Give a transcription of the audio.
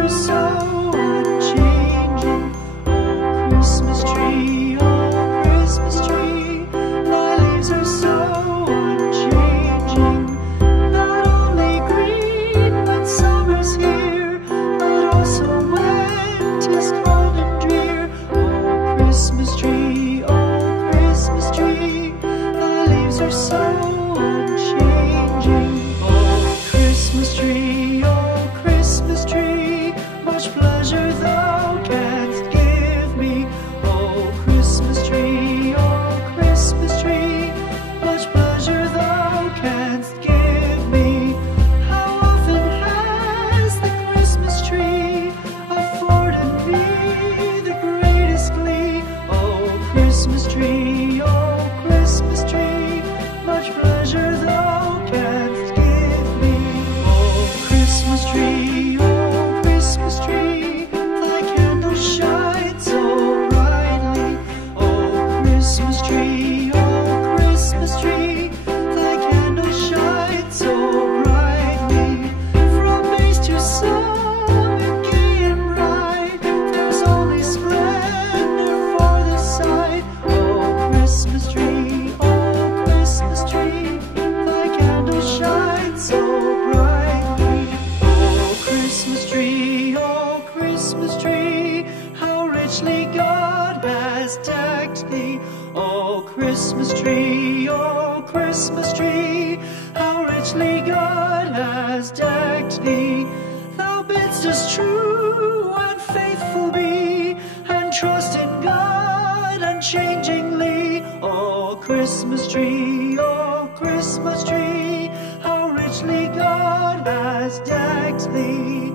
are so unchanging. Oh, Christmas tree, oh, Christmas tree, thy leaves are so unchanging. Not only green when summer's here, but also when 'tis cold and drear. Oh, Christmas tree, thy leaves are so unchanging. Oh, Christmas tree, much pleasure thou canst give me. Oh, Christmas tree, much pleasure thou canst give me. How often has the Christmas tree afforded me the greatest glee? Oh, Christmas tree, much pleasure thou canst give me. Oh, Christmas tree, thy candles shine so brightly. Oh, Christmas tree, thy candles shine so brightly. From base to summit, gay and bright, there's only splendor for the sight. Oh, Christmas tree, thy candles shine so brightly. Oh, Christmas tree, how richly God has decked thee. Oh, Christmas tree, how richly God has decked thee. Thou bidst us true and faithful be, and trust in God unchangingly. Oh, Christmas tree, how richly God has decked thee.